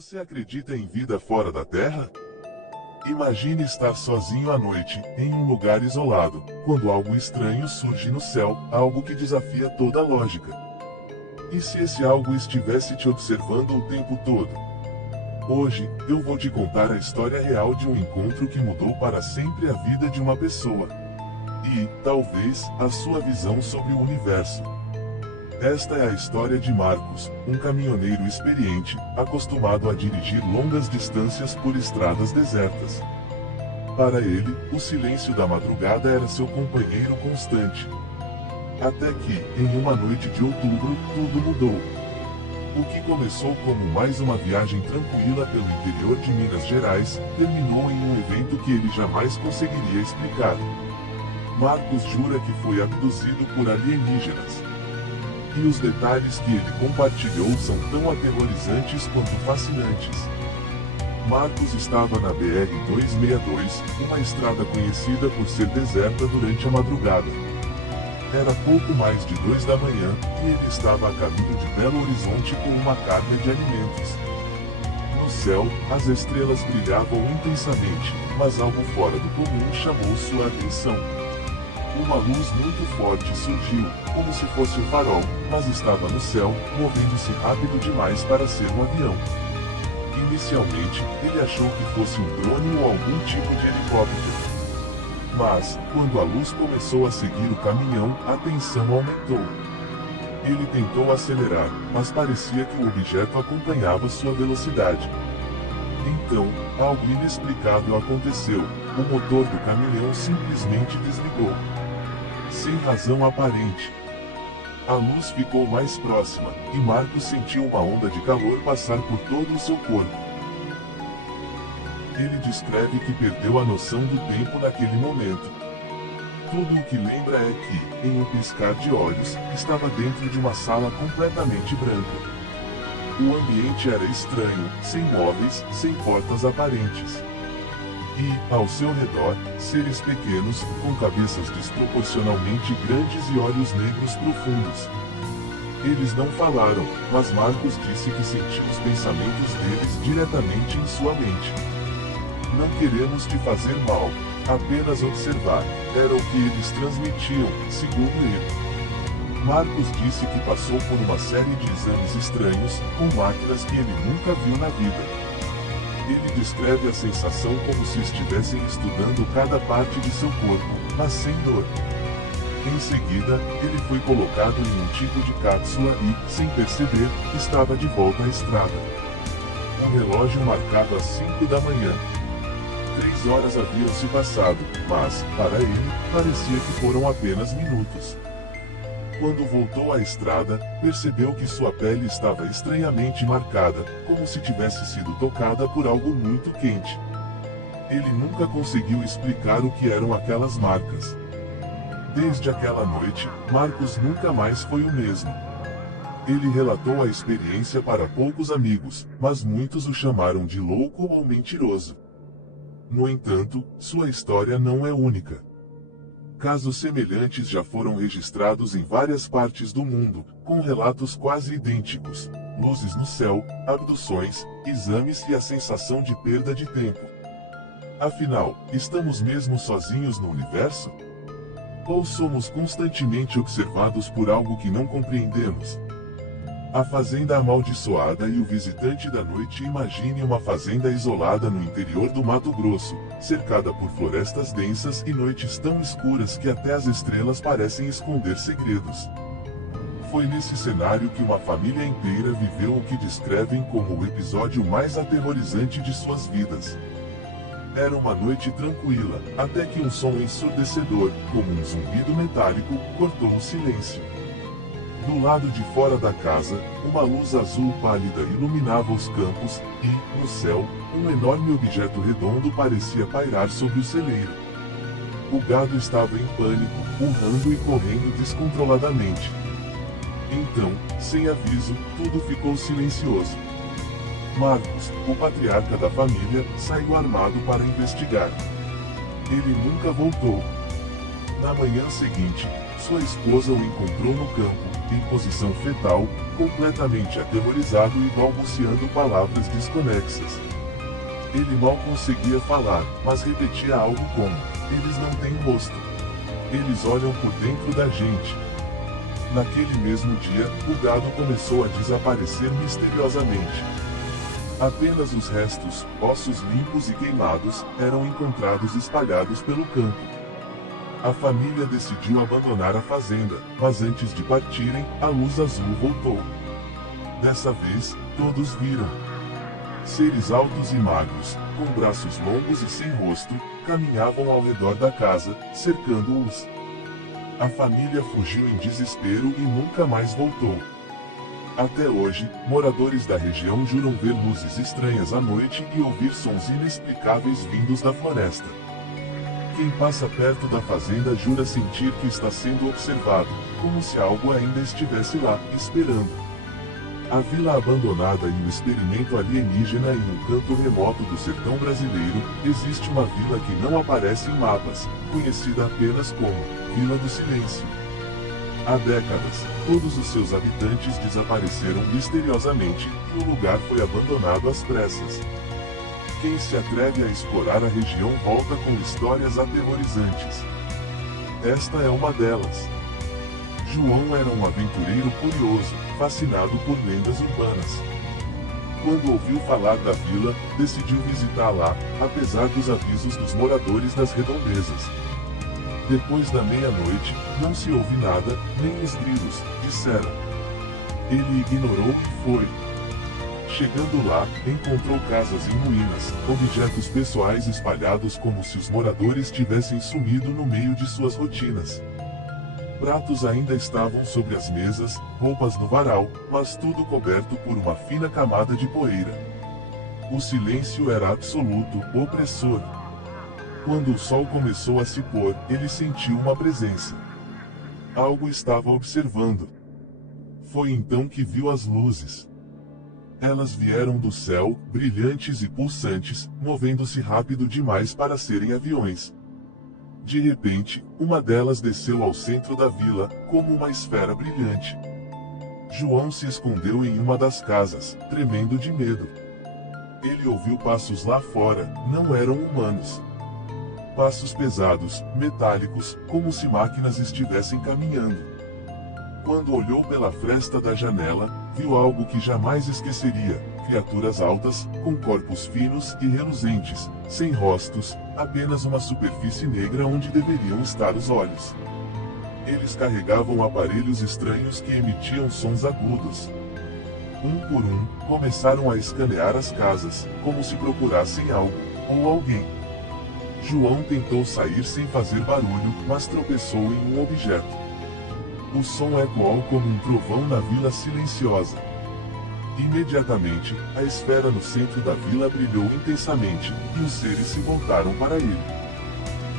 Você acredita em vida fora da Terra? Imagine estar sozinho à noite, em um lugar isolado, quando algo estranho surge no céu, algo que desafia toda a lógica. E se esse algo estivesse te observando o tempo todo? Hoje, eu vou te contar a história real de um encontro que mudou para sempre a vida de uma pessoa. E, talvez, a sua visão sobre o universo. Esta é a história de Marcos, um caminhoneiro experiente, acostumado a dirigir longas distâncias por estradas desertas. Para ele, o silêncio da madrugada era seu companheiro constante. Até que, em uma noite de outubro, tudo mudou. O que começou como mais uma viagem tranquila pelo interior de Minas Gerais, terminou em um evento que ele jamais conseguiria explicar. Marcos jura que foi abduzido por alienígenas. E os detalhes que ele compartilhou são tão aterrorizantes quanto fascinantes. Marcos estava na BR-262, uma estrada conhecida por ser deserta durante a madrugada. Era pouco mais de 2 da manhã, e ele estava a caminho de Belo Horizonte com uma carga de alimentos. No céu, as estrelas brilhavam intensamente, mas algo fora do comum chamou sua atenção. Uma luz muito forte surgiu, como se fosse um farol, mas estava no céu, movendo-se rápido demais para ser um avião. Inicialmente, ele achou que fosse um drone ou algum tipo de helicóptero. Mas, quando a luz começou a seguir o caminhão, a tensão aumentou. Ele tentou acelerar, mas parecia que o objeto acompanhava sua velocidade. Então, algo inexplicável aconteceu: o motor do caminhão simplesmente desligou. Sem razão aparente. A luz ficou mais próxima, e Marcos sentiu uma onda de calor passar por todo o seu corpo. Ele descreve que perdeu a noção do tempo naquele momento. Tudo o que lembra é que, em um piscar de olhos, estava dentro de uma sala completamente branca. O ambiente era estranho, sem móveis, sem portas aparentes. E, ao seu redor, seres pequenos, com cabeças desproporcionalmente grandes e olhos negros profundos. Eles não falaram, mas Marcos disse que sentiu os pensamentos deles diretamente em sua mente. Não queremos te fazer mal, apenas observar, era o que eles transmitiam, segundo ele. Marcos disse que passou por uma série de exames estranhos, com máquinas que ele nunca viu na vida. Ele descreve a sensação como se estivessem estudando cada parte de seu corpo, mas sem dor. Em seguida, ele foi colocado em um tipo de cápsula e, sem perceber, estava de volta à estrada. O relógio marcava as 5 da manhã. 3 horas haviam se passado, mas, para ele, parecia que foram apenas minutos. Quando voltou à estrada, percebeu que sua pele estava estranhamente marcada, como se tivesse sido tocada por algo muito quente. Ele nunca conseguiu explicar o que eram aquelas marcas. Desde aquela noite, Marcos nunca mais foi o mesmo. Ele relatou a experiência para poucos amigos, mas muitos o chamaram de louco ou mentiroso. No entanto, sua história não é única. Casos semelhantes já foram registrados em várias partes do mundo, com relatos quase idênticos: luzes no céu, abduções, exames e a sensação de perda de tempo. Afinal, estamos mesmo sozinhos no universo? Ou somos constantemente observados por algo que não compreendemos? A Fazenda Amaldiçoada e o Visitante da Noite. Imagine uma fazenda isolada no interior do Mato Grosso, cercada por florestas densas e noites tão escuras que até as estrelas parecem esconder segredos. Foi nesse cenário que uma família inteira viveu o que descrevem como o episódio mais aterrorizante de suas vidas. Era uma noite tranquila, até que um som ensurdecedor, como um zumbido metálico, cortou o silêncio. Do lado de fora da casa, uma luz azul pálida iluminava os campos, e, no céu, um enorme objeto redondo parecia pairar sobre o celeiro. O gado estava em pânico, urrando e correndo descontroladamente. Então, sem aviso, tudo ficou silencioso. Marcos, o patriarca da família, saiu armado para investigar. Ele nunca voltou. Na manhã seguinte, sua esposa o encontrou no campo, em posição fetal, completamente aterrorizado e balbuciando palavras desconexas. Ele mal conseguia falar, mas repetia algo como: eles não têm rosto. Eles olham por dentro da gente. Naquele mesmo dia, o gado começou a desaparecer misteriosamente. Apenas os restos, ossos limpos e queimados, eram encontrados espalhados pelo campo. A família decidiu abandonar a fazenda, mas antes de partirem, a luz azul voltou. Dessa vez, todos viram seres altos e magros, com braços longos e sem rosto, caminhavam ao redor da casa, cercando-os. A família fugiu em desespero e nunca mais voltou. Até hoje, moradores da região juram ver luzes estranhas à noite e ouvir sons inexplicáveis vindos da floresta. Quem passa perto da fazenda jura sentir que está sendo observado, como se algo ainda estivesse lá, esperando. A vila abandonada e o experimento alienígena em um canto remoto do sertão brasileiro, existe uma vila que não aparece em mapas, conhecida apenas como Vila do Silêncio. Há décadas, todos os seus habitantes desapareceram misteriosamente e o lugar foi abandonado às pressas. Quem se atreve a explorar a região volta com histórias aterrorizantes. Esta é uma delas. João era um aventureiro curioso, fascinado por lendas urbanas. Quando ouviu falar da vila, decidiu visitar lá, apesar dos avisos dos moradores das redondezas. Depois da meia-noite, não se ouve nada, nem os grilos, disseram. Ele ignorou e foi. Chegando lá, encontrou casas em ruínas, objetos pessoais espalhados como se os moradores tivessem sumido no meio de suas rotinas. Pratos ainda estavam sobre as mesas, roupas no varal, mas tudo coberto por uma fina camada de poeira. O silêncio era absoluto, opressor. Quando o sol começou a se pôr, ele sentiu uma presença. Algo estava observando. Foi então que viu as luzes. Elas vieram do céu, brilhantes e pulsantes, movendo-se rápido demais para serem aviões. De repente, uma delas desceu ao centro da vila, como uma esfera brilhante. João se escondeu em uma das casas, tremendo de medo. Ele ouviu passos lá fora, não eram humanos. Passos pesados, metálicos, como se máquinas estivessem caminhando. Quando olhou pela fresta da janela, viu algo que jamais esqueceria: criaturas altas, com corpos finos e reluzentes, sem rostos, apenas uma superfície negra onde deveriam estar os olhos. Eles carregavam aparelhos estranhos que emitiam sons agudos. Um por um, começaram a escanear as casas, como se procurassem algo, ou alguém. João tentou sair sem fazer barulho, mas tropeçou em um objeto. O som ecoou como um trovão na vila silenciosa. Imediatamente, a esfera no centro da vila brilhou intensamente, e os seres se voltaram para ele.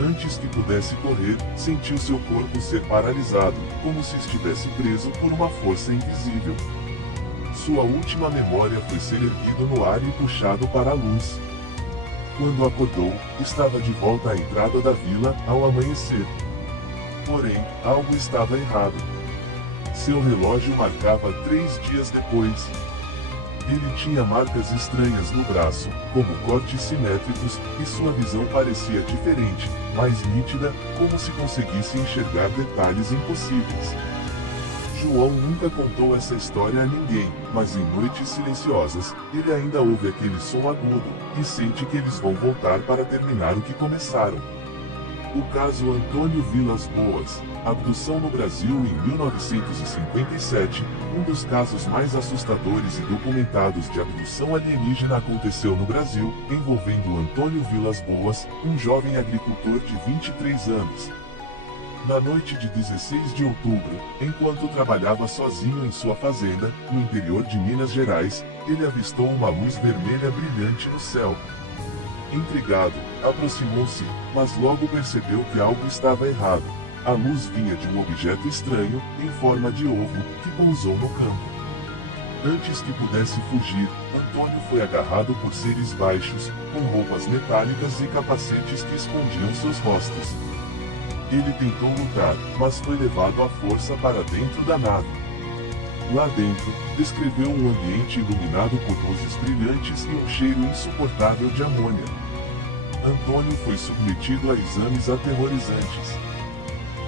Antes que pudesse correr, sentiu seu corpo ser paralisado, como se estivesse preso por uma força invisível. Sua última memória foi ser erguido no ar e puxado para a luz. Quando acordou, estava de volta à entrada da vila, ao amanhecer. Porém, algo estava errado. Seu relógio marcava 3 dias depois. Ele tinha marcas estranhas no braço, como cortes simétricos, e sua visão parecia diferente, mais nítida, como se conseguisse enxergar detalhes impossíveis. João nunca contou essa história a ninguém, mas em noites silenciosas, ele ainda ouve aquele som agudo, e sente que eles vão voltar para terminar o que começaram. O caso Antônio Vilas Boas, abdução no Brasil em 1957, um dos casos mais assustadores e documentados de abdução alienígena aconteceu no Brasil, envolvendo Antônio Vilas Boas, um jovem agricultor de 23 anos. Na noite de 16 de outubro, enquanto trabalhava sozinho em sua fazenda, no interior de Minas Gerais, ele avistou uma luz vermelha brilhante no céu. Intrigado, aproximou-se, mas logo percebeu que algo estava errado. A luz vinha de um objeto estranho, em forma de ovo, que pousou no campo. Antes que pudesse fugir, Antônio foi agarrado por seres baixos, com roupas metálicas e capacetes que escondiam seus rostos. Ele tentou lutar, mas foi levado à força para dentro da nave. Lá dentro, descreveu um ambiente iluminado por luzes brilhantes e um cheiro insuportável de amônia. Antônio foi submetido a exames aterrorizantes.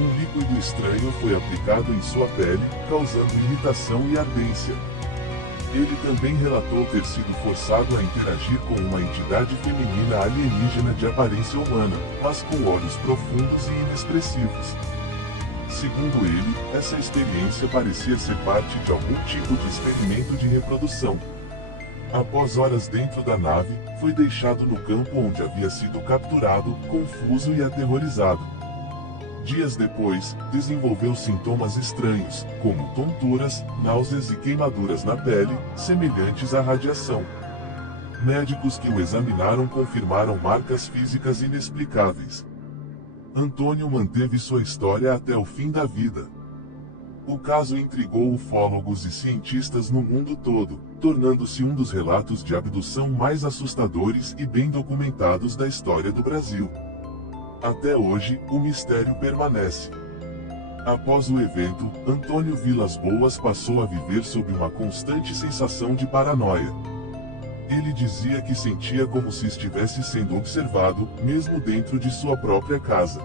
Um líquido estranho foi aplicado em sua pele, causando irritação e ardência. Ele também relatou ter sido forçado a interagir com uma entidade feminina alienígena de aparência humana, mas com olhos profundos e inexpressivos. Segundo ele, essa experiência parecia ser parte de algum tipo de experimento de reprodução. Após horas dentro da nave, foi deixado no campo onde havia sido capturado, confuso e aterrorizado. Dias depois, desenvolveu sintomas estranhos, como tonturas, náuseas e queimaduras na pele, semelhantes à radiação. Médicos que o examinaram confirmaram marcas físicas inexplicáveis. Antônio manteve sua história até o fim da vida. O caso intrigou ufólogos e cientistas no mundo todo, tornando-se um dos relatos de abdução mais assustadores e bem documentados da história do Brasil. Até hoje, o mistério permanece. Após o evento, Antônio Vilas Boas passou a viver sob uma constante sensação de paranoia. Ele dizia que sentia como se estivesse sendo observado, mesmo dentro de sua própria casa.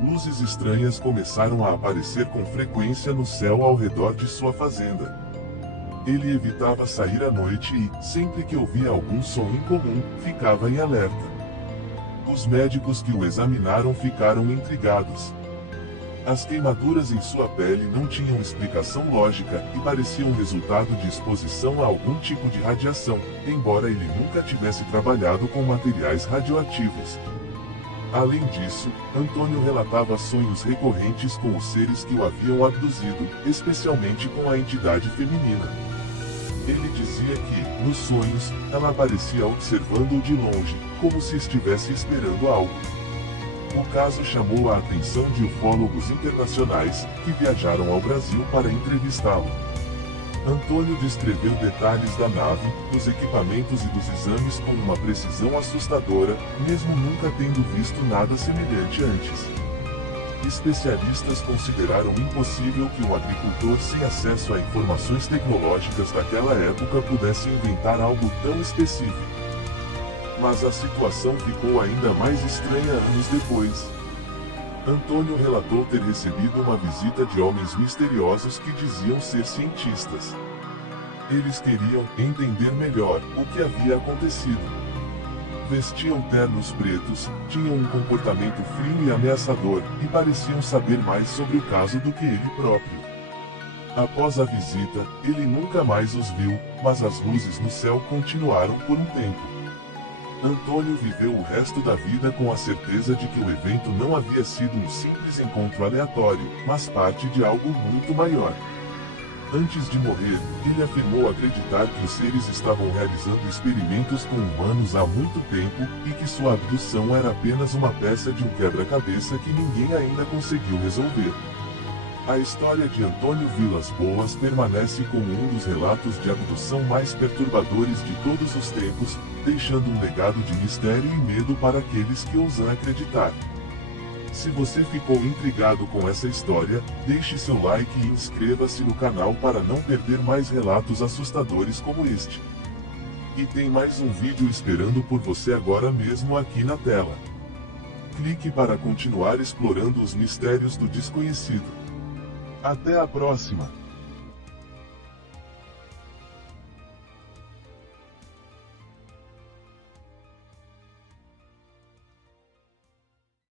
Luzes estranhas começaram a aparecer com frequência no céu ao redor de sua fazenda. Ele evitava sair à noite e, sempre que ouvia algum som incomum, ficava em alerta. Os médicos que o examinaram ficaram intrigados. As queimaduras em sua pele não tinham explicação lógica e pareciam resultado de exposição a algum tipo de radiação, embora ele nunca tivesse trabalhado com materiais radioativos. Além disso, Antônio relatava sonhos recorrentes com os seres que o haviam abduzido, especialmente com a entidade feminina. Ele dizia que, nos sonhos, ela aparecia observando-o de longe, como se estivesse esperando algo. O caso chamou a atenção de ufólogos internacionais, que viajaram ao Brasil para entrevistá-lo. Antônio descreveu detalhes da nave, dos equipamentos e dos exames com uma precisão assustadora, mesmo nunca tendo visto nada semelhante antes. Especialistas consideraram impossível que um agricultor sem acesso a informações tecnológicas daquela época pudesse inventar algo tão específico. Mas a situação ficou ainda mais estranha anos depois. Antônio relatou ter recebido uma visita de homens misteriosos que diziam ser cientistas. Eles queriam entender melhor o que havia acontecido. Vestiam ternos pretos, tinham um comportamento frio e ameaçador, e pareciam saber mais sobre o caso do que ele próprio. Após a visita, ele nunca mais os viu, mas as luzes no céu continuaram por um tempo. Antônio viveu o resto da vida com a certeza de que o evento não havia sido um simples encontro aleatório, mas parte de algo muito maior. Antes de morrer, ele afirmou acreditar que os seres estavam realizando experimentos com humanos há muito tempo, e que sua abdução era apenas uma peça de um quebra-cabeça que ninguém ainda conseguiu resolver. A história de Antônio Vilas Boas permanece como um dos relatos de abdução mais perturbadores de todos os tempos, deixando um legado de mistério e medo para aqueles que ousam acreditar. Se você ficou intrigado com essa história, deixe seu like e inscreva-se no canal para não perder mais relatos assustadores como este. E tem mais um vídeo esperando por você agora mesmo aqui na tela. Clique para continuar explorando os mistérios do desconhecido. Até a próxima!